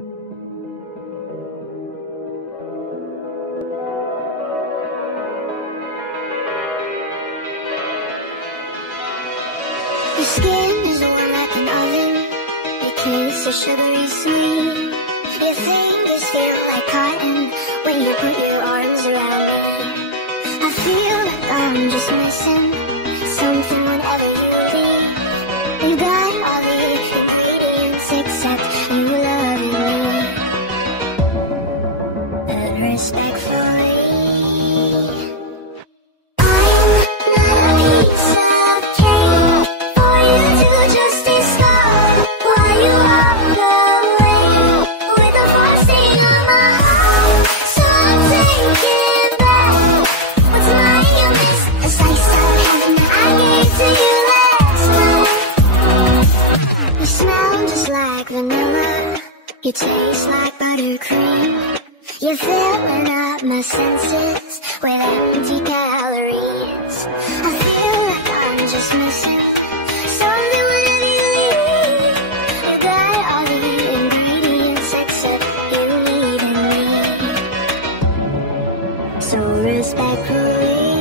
Your skin is warm like an oven, your kiss is sugary sweet. Your fingers feel like cotton when you put your arms around me. I feel like I'm just missing something whenever you leave. You got all the ingredients except you loving me. But respectfully, you taste like buttercream. You're filling up my senses with empty calories. I feel like I'm just missing something whenever you leave. You got all the ingredients except you needing me. So respectfully,